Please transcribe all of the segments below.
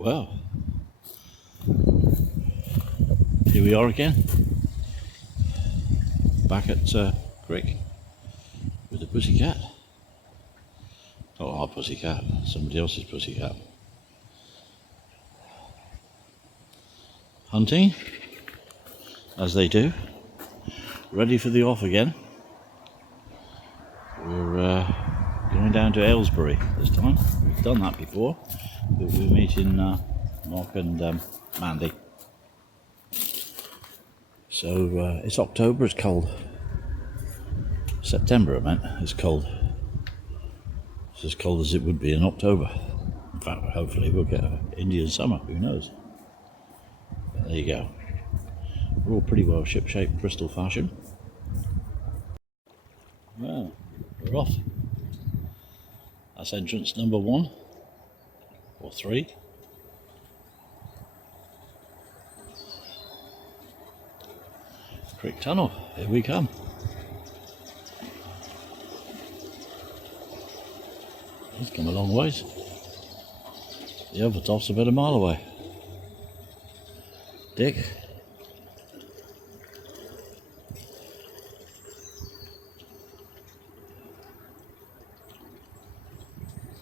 Well, here we are again, back at Crick with the pussycat. Not our pussycat, somebody else's pussycat. Hunting, as they do, ready for the off again. We're going down to Aylesbury this time. We've done that before, but we're meeting Mark and Mandy. So it's October, it's cold. September, I meant, it's cold. It's as cold as it would be in October. In fact, hopefully we'll get an Indian summer, who knows. But there you go. We're all pretty well ship-shape Bristol fashion. Well, we're off. That's entrance number 1 or 3. Crick Tunnel, here we come. He's come a long ways. The overtop's about a mile away. Dick.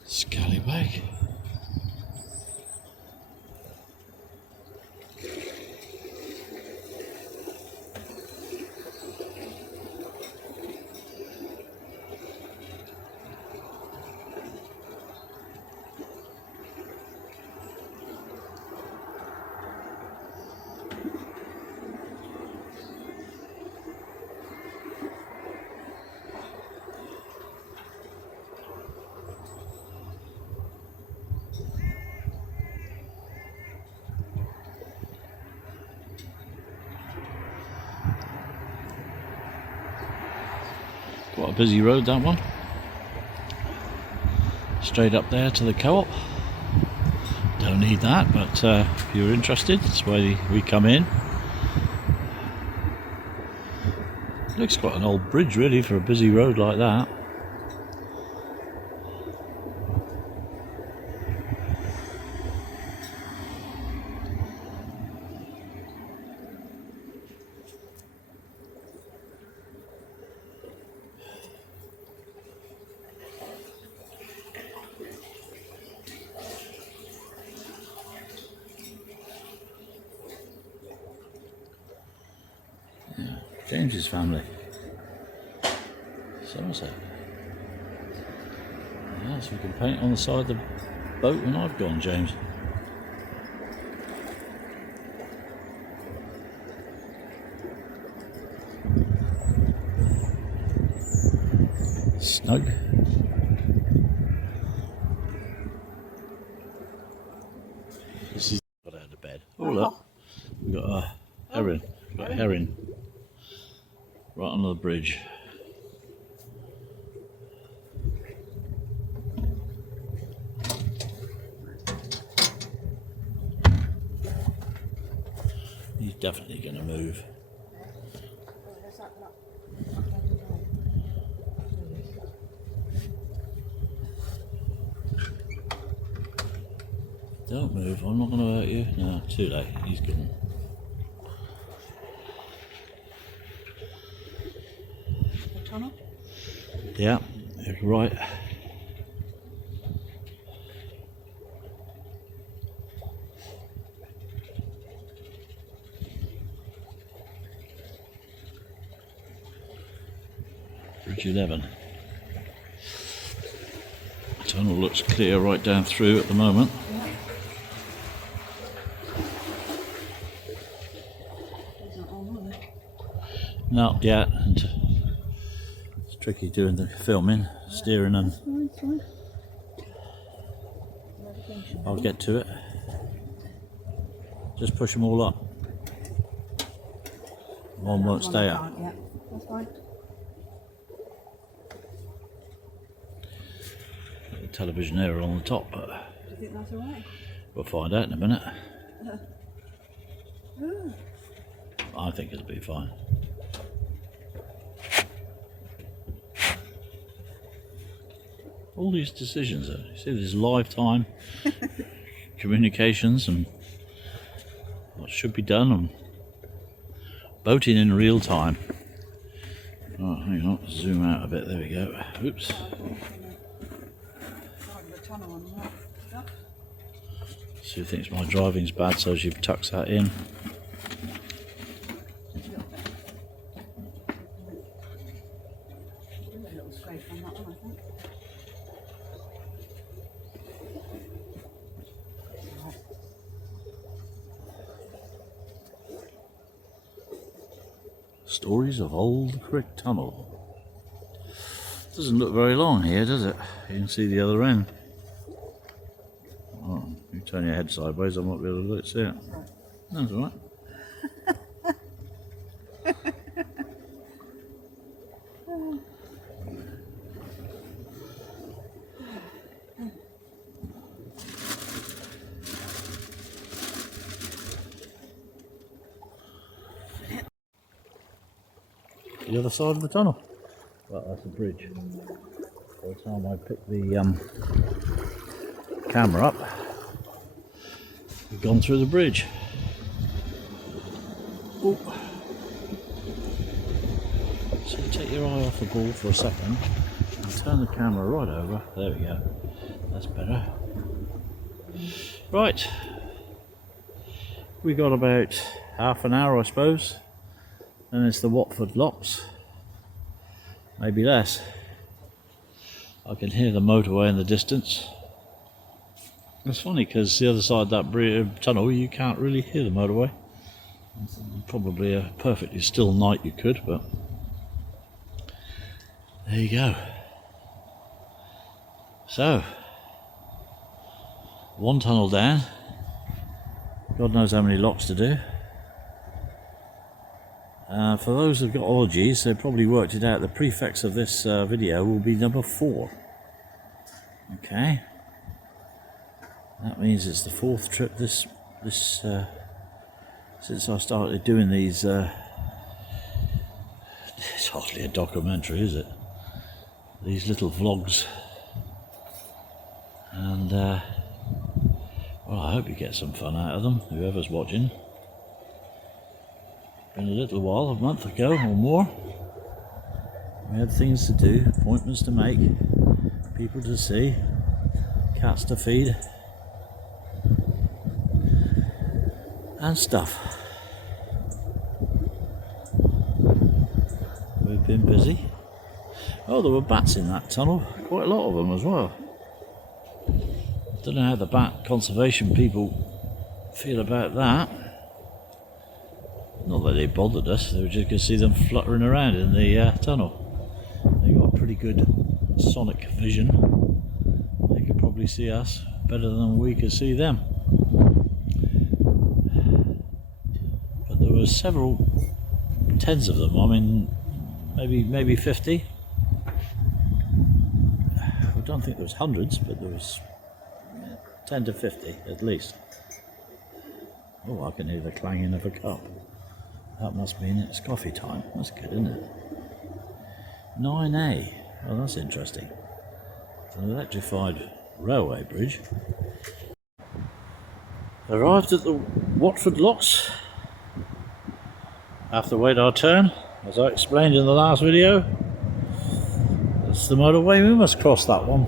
Scallywag. Quite a busy road, that one. Straight up there to the co-op. Don't need that, but if you're interested, that's where we come in. Looks quite an old bridge really for a busy road like that. James's family. Somerset. Yeah, so we can paint on the side of the boat when I've gone, James. Snug. This is got out of bed. Oh look, we've got a herring. We've got a herring right under the bridge. He's definitely going to move. Don't move, I'm not going to hurt you. No, too late, he's gone. The tunnel? Yeah, you're right. Bridge 11. The tunnel looks clear right down through at the moment. Not yet. And it's tricky doing the filming, steering, and I'll get to it. Just push them all up. One won't stay up. Yeah, that's fine. The television error on the top, but Do you think that's alright? we'll find out in a minute. I think it'll be fine. All these decisions, though. You see, there's live time, communications and what should be done, and boating in real time. Oh, hang on, zoom out a bit, there we go. Oops. Sue thinks my driving's bad, so she tucks that in. Stories of Old Crick Tunnel. Doesn't look very long here, does it? You can see the other end. Oh, you turn your head sideways, I might be able to see it. That's all right. The other side of the tunnel. Well, that's a bridge. By the time I pick the camera up, we've gone through the bridge. Ooh. So you take your eye off the ball for a second and turn the camera right over. There we go. That's better. Right. We got about half an hour, I suppose. And it's the Watford locks, maybe less. I can hear the motorway in the distance. It's funny because the other side of that tunnel you can't really hear the motorway. Probably a perfectly still night you could, but there you go. So, one tunnel down, God knows how many locks to do. For those who've got ologies, they've probably worked it out. The prefix of this video will be number 4. Okay, that means it's the 4th trip this since I started doing these. It's hardly a documentary, is it? These little vlogs, and well, I hope you get some fun out of them. Whoever's watching. Been a little while, a month ago or more. We had things to do, appointments to make, people to see, cats to feed, and stuff. We've been busy. Oh, there were bats in that tunnel, quite a lot of them as well. Don't know how the bat conservation people feel about that. Not that they bothered us, they were just going to see them fluttering around in the tunnel. They got pretty good sonic vision. They could probably see us better than we could see them. But there were several tens of them. I mean, maybe 50. I don't think there was hundreds, but there was 10 to 50 at least. Oh, I can hear the clanging of a cup. That must mean it's coffee time. That's good, isn't it? 9A. Well, that's interesting. It's an electrified railway bridge. Arrived at the Watford locks. Have to wait our turn, as I explained in the last video. It's the motorway. We must cross that one.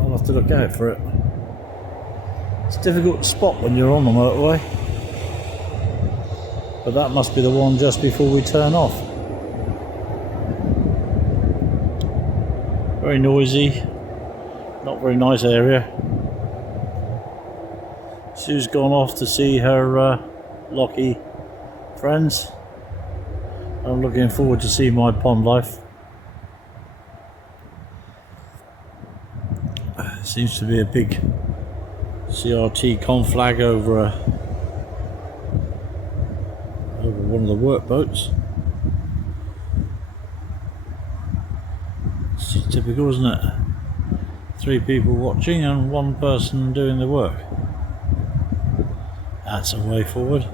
I'll have to look out for it. It's difficult to spot when you're on the motorway. But that must be the one just before we turn off. Very noisy, not very nice area. Sue's gone off to see her locky friends. I'm looking forward to see my pond life. Seems to be a big CRT conflag over one of the work boats. It's typical, isn't it? 3 people watching and 1 person doing the work. That's a way forward.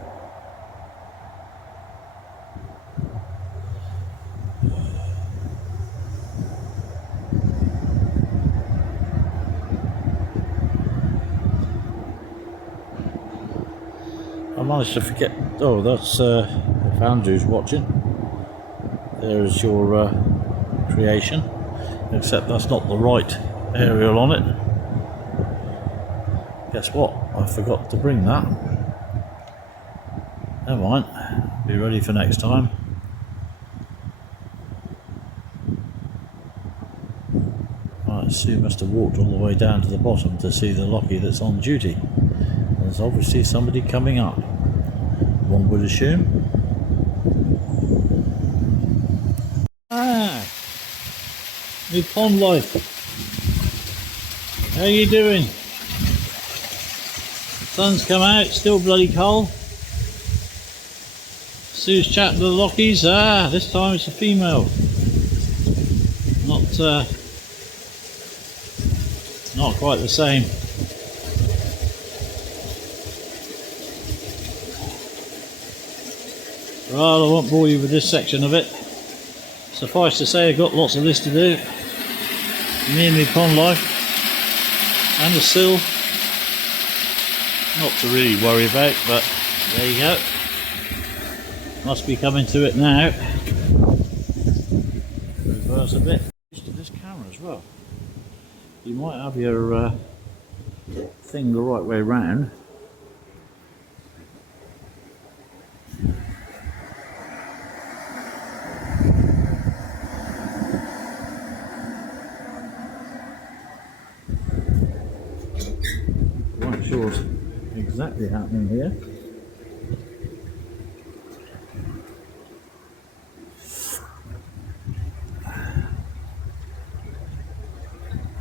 managed to forget. Oh, that's if Andrew's watching. There's your creation, except that's not the right aerial on it. Guess what? I forgot to bring that. Never mind. Be ready for next time. Right, Sue must have walked all the way down to the bottom to see the Lockie that's on duty. There's obviously somebody coming up, one would assume. Ah, new pond life. How you doing? Sun's come out, still bloody cold. Sue's chatting to the Lockies. Ah, this time it's a female. Not quite the same. Well, I won't bore you with this section of it. Suffice to say, I've got lots of this to do. Me and my pond life. And the sill. Not to really worry about, but there you go. Must be coming to it now. Reverse a bit. To this camera as well. You might have your thing the right way round. Quite sure what's exactly happening here.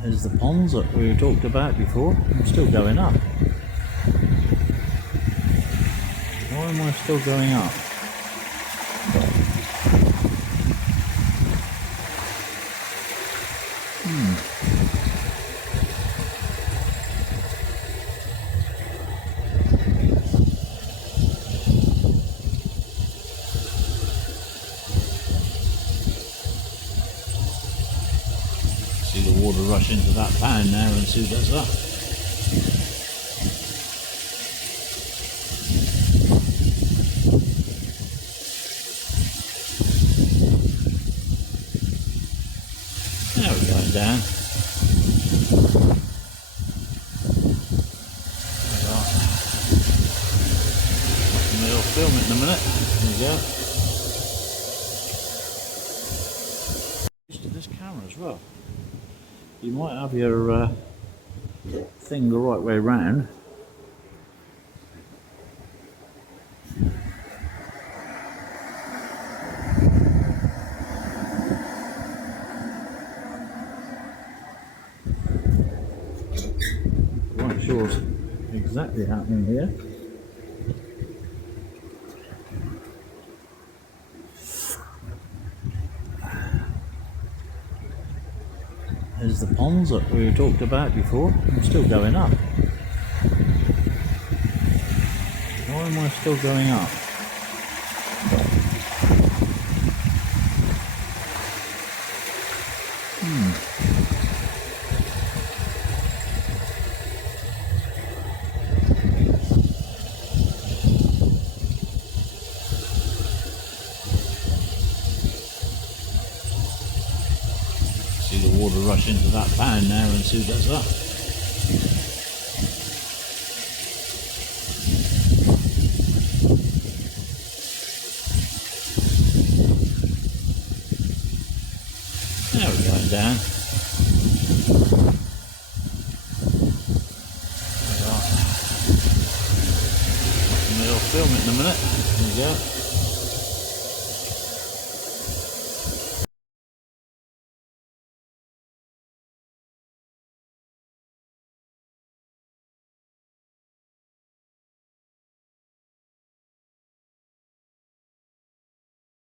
There's the ponds that we talked about before. I'm still going up. Why am I still going up? See the water rush into that pan now, and Sue does that. Now we're going down. There we are. I'll film it in a minute. There you go. To this camera as well. You might have your thing the right way round. Quite sure what's exactly happening here. There's the ponds that we talked about before. I'm still going up. Why am I still going up? See the water rush into that pan now, and Sue does that. Now we're going down. There we are. I'll film it in a minute. There you go.